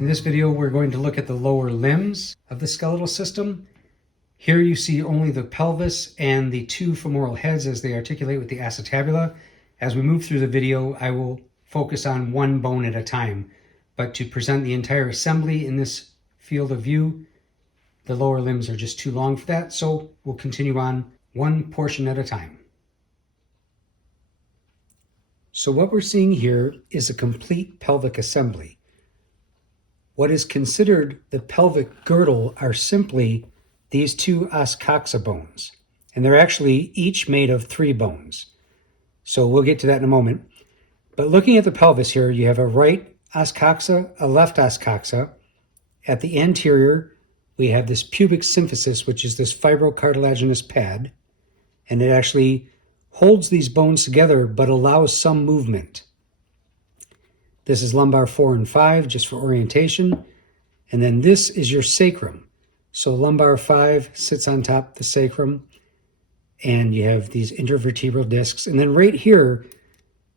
In this video, we're going to look at the lower limbs of the skeletal system. Here you see only the pelvis and the two femoral heads as they articulate with the acetabula. As we move through the video, I will focus on one bone at a time. But to present the entire assembly in this field of view, the lower limbs are just too long for that, so we'll continue on one portion at a time. So what we're seeing here is a complete pelvic assembly. What is considered the pelvic girdle are simply these two os coxa bones, and they're actually each made of 3 bones. So we'll get to that in a moment. But looking at the pelvis here, you have a right os coxa, a left os coxa. At the anterior, we have this pubic symphysis, which is this fibrocartilaginous pad, and it actually holds these bones together but allows some movement. This is lumbar 4 and 5, just for orientation. And then this is your sacrum. So lumbar 5 sits on top of the sacrum, and you have these intervertebral discs. And then right here,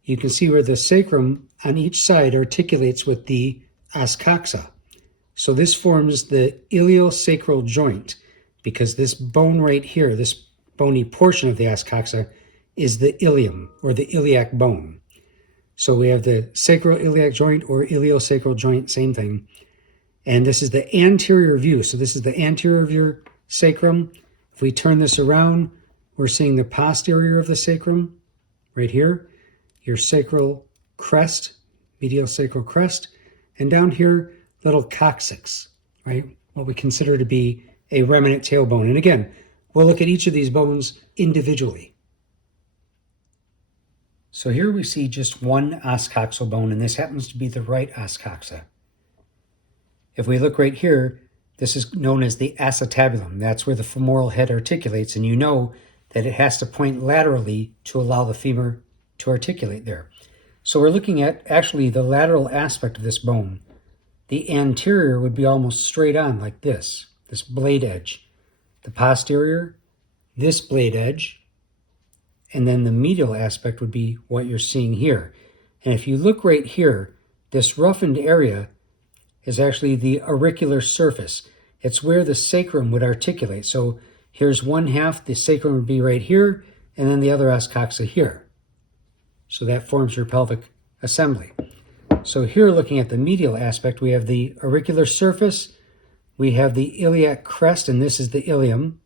you can see where the sacrum on each side articulates with the os coxa. So this forms the iliosacral joint, because this bone right here, this bony portion of the os coxa, is the ilium, or the iliac bone. So we have the sacroiliac joint or iliosacral joint, same thing. And this is the anterior view. So this is the anterior of your sacrum. If we turn this around, we're seeing the posterior of the sacrum right here, your sacral crest, medial sacral crest, and down here, little coccyx, right? What we consider to be a remnant tailbone. And again, we'll look at each of these bones individually. So here we see just one os coxal bone, and this happens to be the right os coxa. If we look right here, this is known as the acetabulum. That's where the femoral head articulates, and you know that it has to point laterally to allow the femur to articulate there. So we're looking at actually the lateral aspect of this bone. The anterior would be almost straight on like this blade edge. The posterior, this blade edge, and then the medial aspect would be what you're seeing here. And if you look right here, this roughened area is actually the auricular surface. It's where the sacrum would articulate. So here's one half, the sacrum would be right here, and then the other os coxa here. So that forms your pelvic assembly. So here, looking at the medial aspect, we have the auricular surface, we have the iliac crest, and this is the ilium.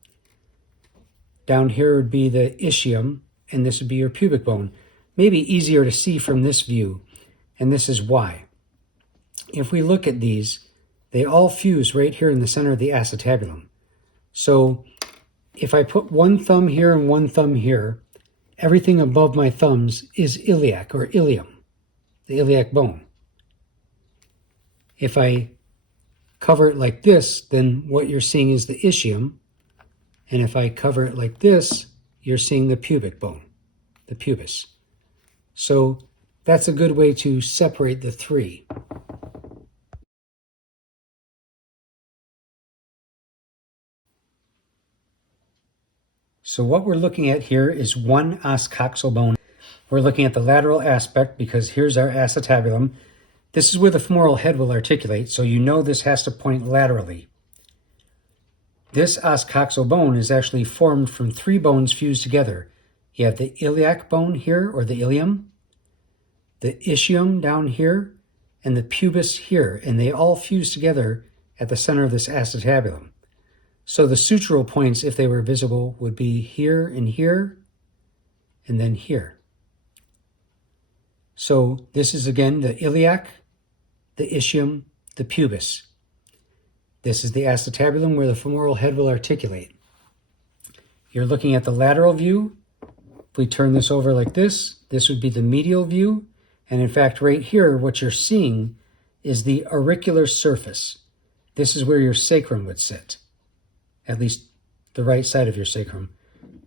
Down here would be the ischium, and this would be your pubic bone. Maybe easier to see from this view, and this is why. If we look at these, they all fuse right here in the center of the acetabulum. So if I put one thumb here and one thumb here, everything above my thumbs is iliac or ilium, the iliac bone. If I cover it like this, then what you're seeing is the ischium. And if I cover it like this, you're seeing the pubic bone, the pubis. So that's a good way to separate the 3. So what we're looking at here is one os coxal bone. We're looking at the lateral aspect because here's our acetabulum. This is where the femoral head will articulate, so you know this has to point laterally. This os coxal bone is actually formed from 3 bones fused together. You have the iliac bone here, or the ilium, the ischium down here, and the pubis here, and they all fuse together at the center of this acetabulum. So the sutural points, if they were visible, would be here, and then here. So this is, again, the iliac, the ischium, the pubis. This is the acetabulum where the femoral head will articulate. You're looking at the lateral view. If we turn this over like this would be the medial view. And in fact, right here, what you're seeing is the auricular surface. This is where your sacrum would sit, at least the right side of your sacrum.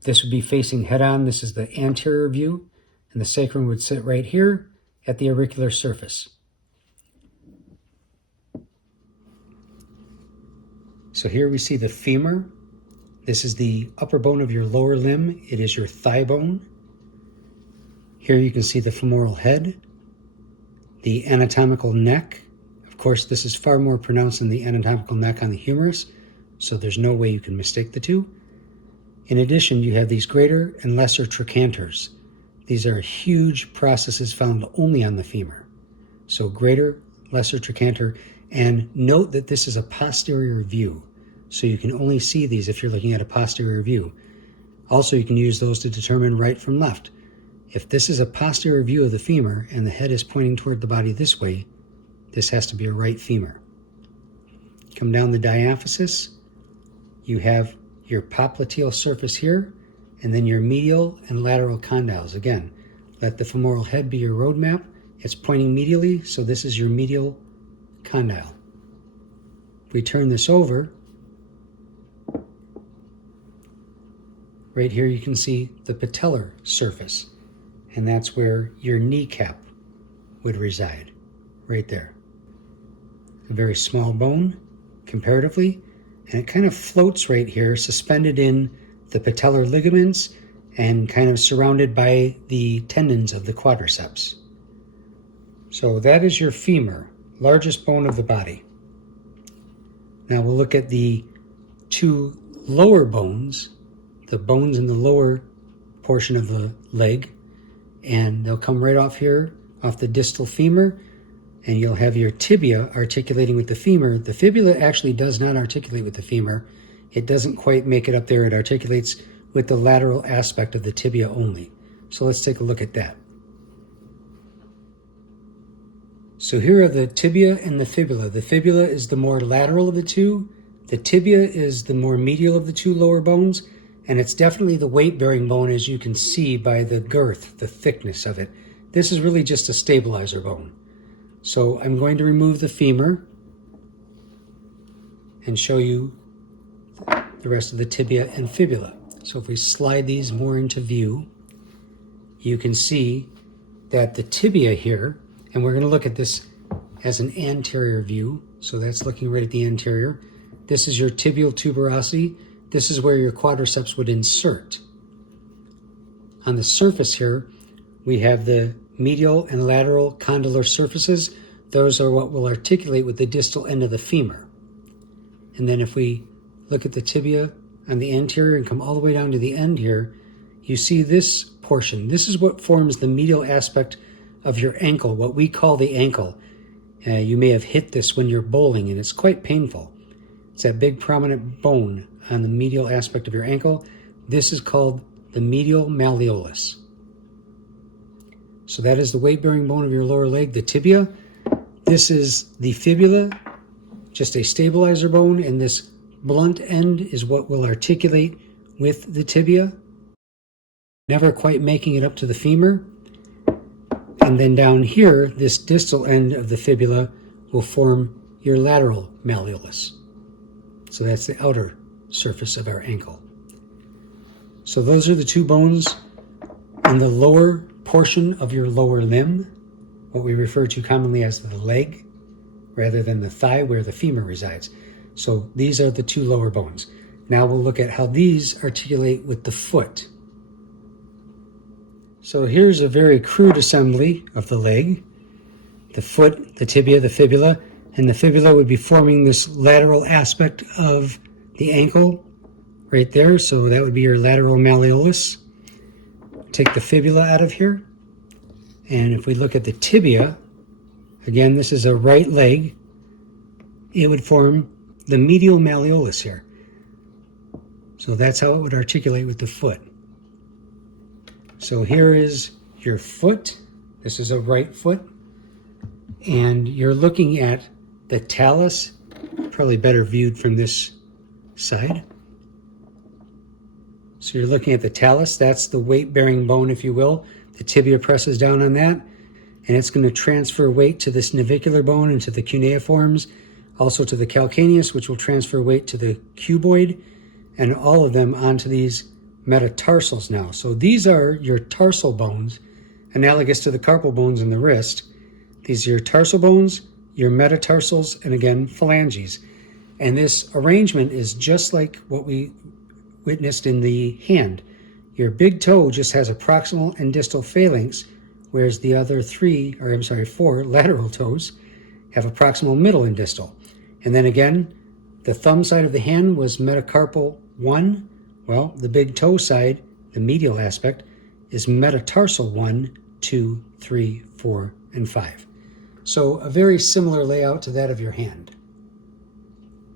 This would be facing head on. This is the anterior view, and the sacrum would sit right here at the auricular surface. So here we see the femur. This is the upper bone of your lower limb. It is your thigh bone. Here you can see the femoral head, the anatomical neck. Of course, this is far more pronounced than the anatomical neck on the humerus, so there's no way you can mistake the two. In addition, you have these greater and lesser trochanters. These are huge processes found only on the femur. So greater, lesser trochanter, and note that this is a posterior view. So you can only see these if you're looking at a posterior view. Also, you can use those to determine right from left. If this is a posterior view of the femur and the head is pointing toward the body this way, this has to be a right femur. Come down the diaphysis, you have your popliteal surface here, and then your medial and lateral condyles. Again, let the femoral head be your roadmap. It's pointing medially, so this is your medial condyle. If we turn this over, right here you can see the patellar surface, and that's where your kneecap would reside, right there. A very small bone, comparatively, and it kind of floats right here, suspended in the patellar ligaments and kind of surrounded by the tendons of the quadriceps. So that is your femur, largest bone of the body. Now we'll look at the two lower bones, the bones in the lower portion of the leg, and they'll come right off here, off the distal femur, and you'll have your tibia articulating with the femur. The fibula actually does not articulate with the femur. It doesn't quite make it up there. It articulates with the lateral aspect of the tibia only. So let's take a look at that. So here are the tibia and the fibula. The fibula is the more lateral of the two. The tibia is the more medial of the two lower bones, and it's definitely the weight-bearing bone, as you can see by the girth, the thickness of it. This is really just a stabilizer bone. So I'm going to remove the femur and show you the rest of the tibia and fibula. So if we slide these more into view, you can see that the tibia here, and we're going to look at this as an anterior view, so that's looking right at the anterior. This is your tibial tuberosity. This is where your quadriceps would insert. On the surface here, we have the medial and lateral condylar surfaces. Those are what will articulate with the distal end of the femur. And then if we look at the tibia on the anterior and come all the way down to the end here, you see this portion. This is what forms the medial aspect of your ankle, what we call the ankle. You may have hit this when you're bowling, and it's quite painful. It's that big prominent bone on the medial aspect of your ankle. This is called the medial malleolus. So that is the weight-bearing bone of your lower leg, the tibia. This is the fibula, just a stabilizer bone, and this blunt end is what will articulate with the tibia, never quite making it up to the femur. And then down here, this distal end of the fibula will form your lateral malleolus. So that's the outer surface of our ankle. So those are the two bones in the lower portion of your lower limb, what we refer to commonly as the leg, rather than the thigh where the femur resides. So these are the two lower bones. Now we'll look at how these articulate with the foot. So here's a very crude assembly of the leg. The foot, the tibia, the fibula, and the fibula would be forming this lateral aspect of the ankle right there. So that would be your lateral malleolus. Take the fibula out of here. And if we look at the tibia, again, this is a right leg. It would form the medial malleolus here. So that's how it would articulate with the foot. So here is your foot. This is a right foot. And you're looking at the talus, probably better viewed from this side. So you're looking at the talus. That's the weight-bearing bone, if you will. The tibia presses down on that, and it's going to transfer weight to this navicular bone and to the cuneiforms, also to the calcaneus, which will transfer weight to the cuboid, and all of them onto these metatarsals now. So these are your tarsal bones, analogous to the carpal bones in the wrist. These are your tarsal bones, your metatarsals, and again, phalanges. And this arrangement is just like what we witnessed in the hand. Your big toe just has a proximal and distal phalanx, whereas the other four lateral toes have a proximal, middle, and distal. And then again, the thumb side of the hand was metacarpal 1. Well, the big toe side, the medial aspect, is metatarsal 1, 2, 3, 4, and 5. So a very similar layout to that of your hand.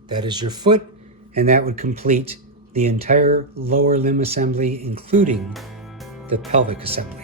That is your foot, and that would complete the entire lower limb assembly, including the pelvic assembly.